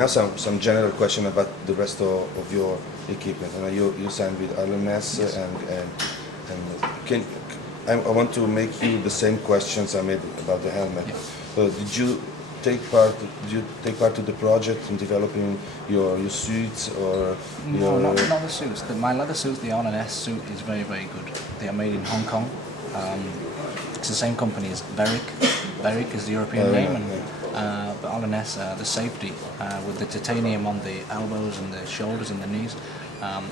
now some general question about the rest of your equipment. You signed with LNS, Yes. and I want to make you the same questions I made about the helmet. Yeah. Did you take part to the project in developing your suits or No, your? not the suits. My leather suit, the R&S suit, is very, very good. They are made in Hong Kong. It's the same company as Beric. Beric is the European name, and but R&S, the safety with the titanium on the elbows and the shoulders and the knees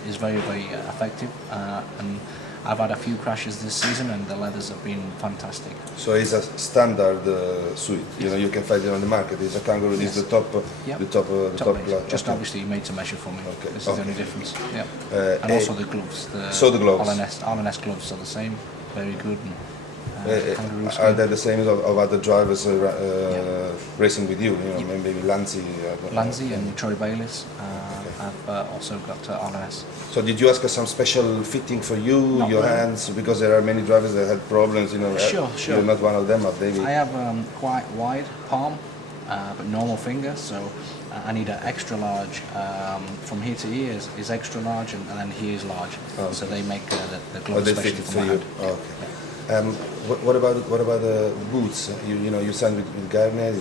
is very, very effective. And I've had a few crashes this season, and the leathers have been fantastic. So it's a standard suit. You know, you can find it on the market. It's a kangaroo. Yes. It's the top, Yep. the top Base. Just okay. obviously made to measure for me. Okay. This is the only difference. Yeah. And also the gloves. The gloves. R&S gloves are the same. Very good. And, kangaroo Are skin. they the same of other drivers racing with you? You know, maybe Lanzi. Lanzi and Troy Bayliss. I've also got R&S. So did you ask us some special fitting for you, Not your really. hands? Because there are many drivers that had problems. You know, Sure. You're not one of them, but maybe. I have quite wide palm, but normal finger, so I need an extra large. From here to here is extra large, and then here is large. Okay. So they make the Oh, gloves they especially fit it for for my you. hand. Oh, okay. What about the boots? You know, you signed with Garnet.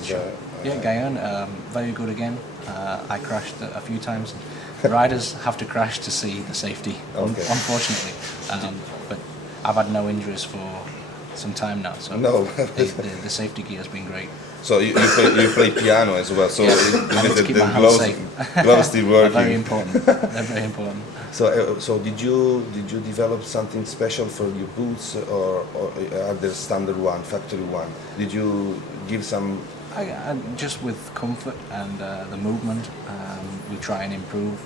Yeah, Guyane, very good again. I crashed a few times. Riders have to crash to see the safety, Okay. unfortunately. But I've had no injuries for some time now, so No. the safety gear has been great. So you play piano as well. So Yeah, I need to keep my hands gloves, safe. gloves still They're working. very important. They're very important. So did you develop something special for your boots, or are there standard one, factory one? Did you give some? I just with comfort and the movement, we try and improve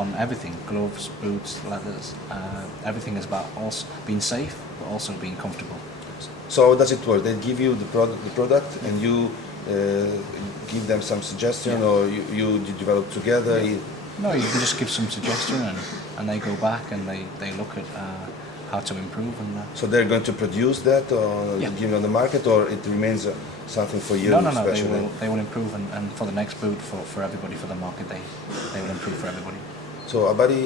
on everything: gloves, boots, leathers. Everything is about also being safe, but also being comfortable. So how does it work? They give you the product, and you give them some suggestion, or you develop together. No, you can just give some suggestion, and they go back and they look at how to improve. And So they're going to produce that, or Yeah. give it on the market, or it remains something for you. no, they especially? will improve, and for the next boot, for everybody, for the market, they will improve for everybody. So Abadi,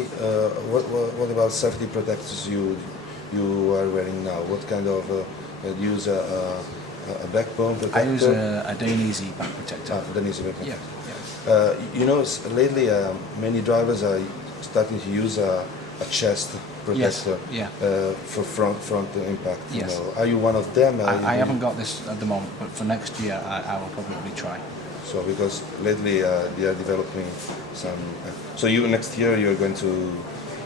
what about safety protectors you are wearing now? What kind of use a backbone protector? I use a Dainese back protector. The knee backbone. Yeah. You know, lately many drivers are starting to use a chest protector yeah. for front impact. You Yes. know. Are you one of them? I haven't got this at the moment, but for next year, I will probably try. So because lately they are developing some. So you next year you're going to.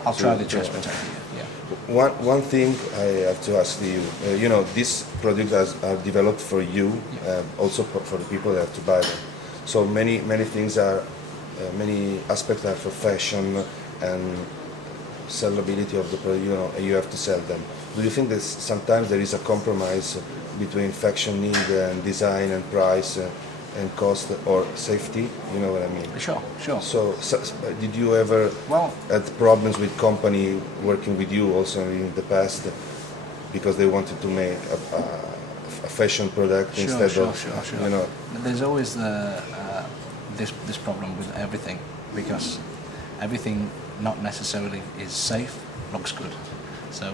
I'll try the chest protector. Yeah. One thing I have to ask you, you know, these products are developed for you, also for the people that have to buy them. So many things are, many aspects are for fashion and sellability of the product. You know, you have to sell them. Do you think that sometimes there is a compromise between fashion need and design and price and cost or safety? You know what I mean? Sure. So did you ever Well, had problems with company working with you also in the past because they wanted to make a fashion product instead of sure. you know? There's always this problem with everything, because everything not necessarily is safe, looks good. So,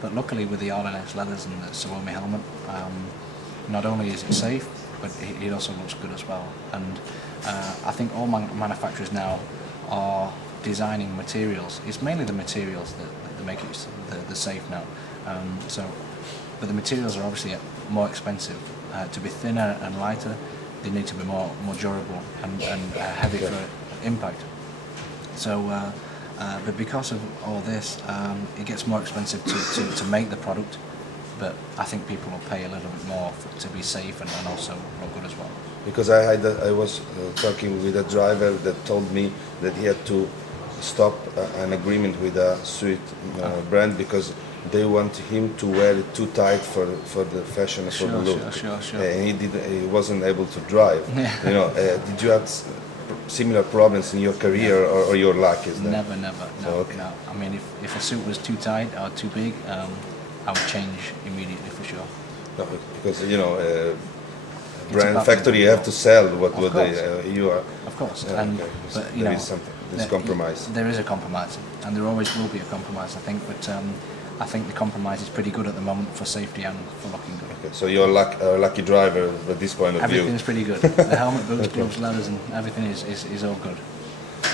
but luckily with the R&S leathers and the Suomi helmet, not only is it safe, but it also looks good as well. And I think all manufacturers now are designing materials. It's mainly the materials that make it the safe now. But the materials are obviously more expensive. To be thinner and lighter, they need to be more durable and heavy for impact. So, but because of all this, it gets more expensive to make the product. But I think people will pay a little bit more to be safe and also look good as well. Because I was talking with a driver that told me that he had to stop an agreement with a suit brand because they want him to wear it too tight for the fashion and for the look. Sure. And he wasn't able to drive. You know, did you have similar problems in your career or your luck? Is that? Never. No, okay. no. I mean, if a suit was too tight or too big, I would change immediately for sure. No, because you know brand about factory, you have to sell what Of they course. you are. Of course, Yeah, and okay. but There is something. There's compromise. There is a compromise, and there always will be a compromise, I think. But I think the compromise is pretty good at the moment for safety and for looking good. Okay, so you're a lucky driver at this point of view. Everything's pretty good. The helmet, boots, gloves, leathers, and everything is all good.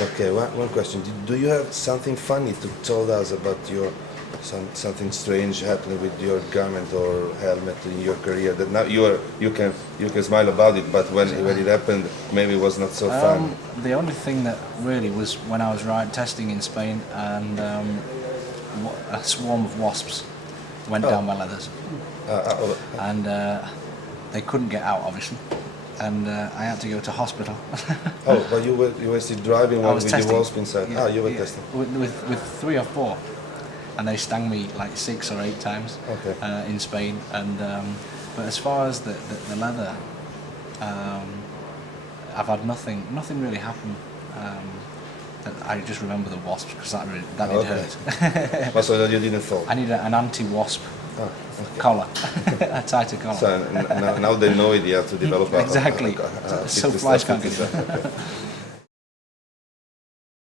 Okay, one question. Do you have something funny to tell us about your something strange happening with your garment or helmet in your career that now you can smile about it, but when it happened, maybe it was not so fun. The only thing that really was when I was ride testing in Spain, and a swarm of wasps went down my leathers, and they couldn't get out, obviously. And I had to go to hospital. Oh, but you were still driving I was with testing. the wasp inside. Yeah, You were yeah. testing. With 3 or 4, and they stung me like 6 or 8 times in Spain. And but as far as the leather, I've had nothing really happen. I just remember the wasps because that did hurt. But so that you didn't fall. I need an anti-wasp collar, a tighter collar. So now they know it. You have to develop Exactly. So flies can't get in. Okay.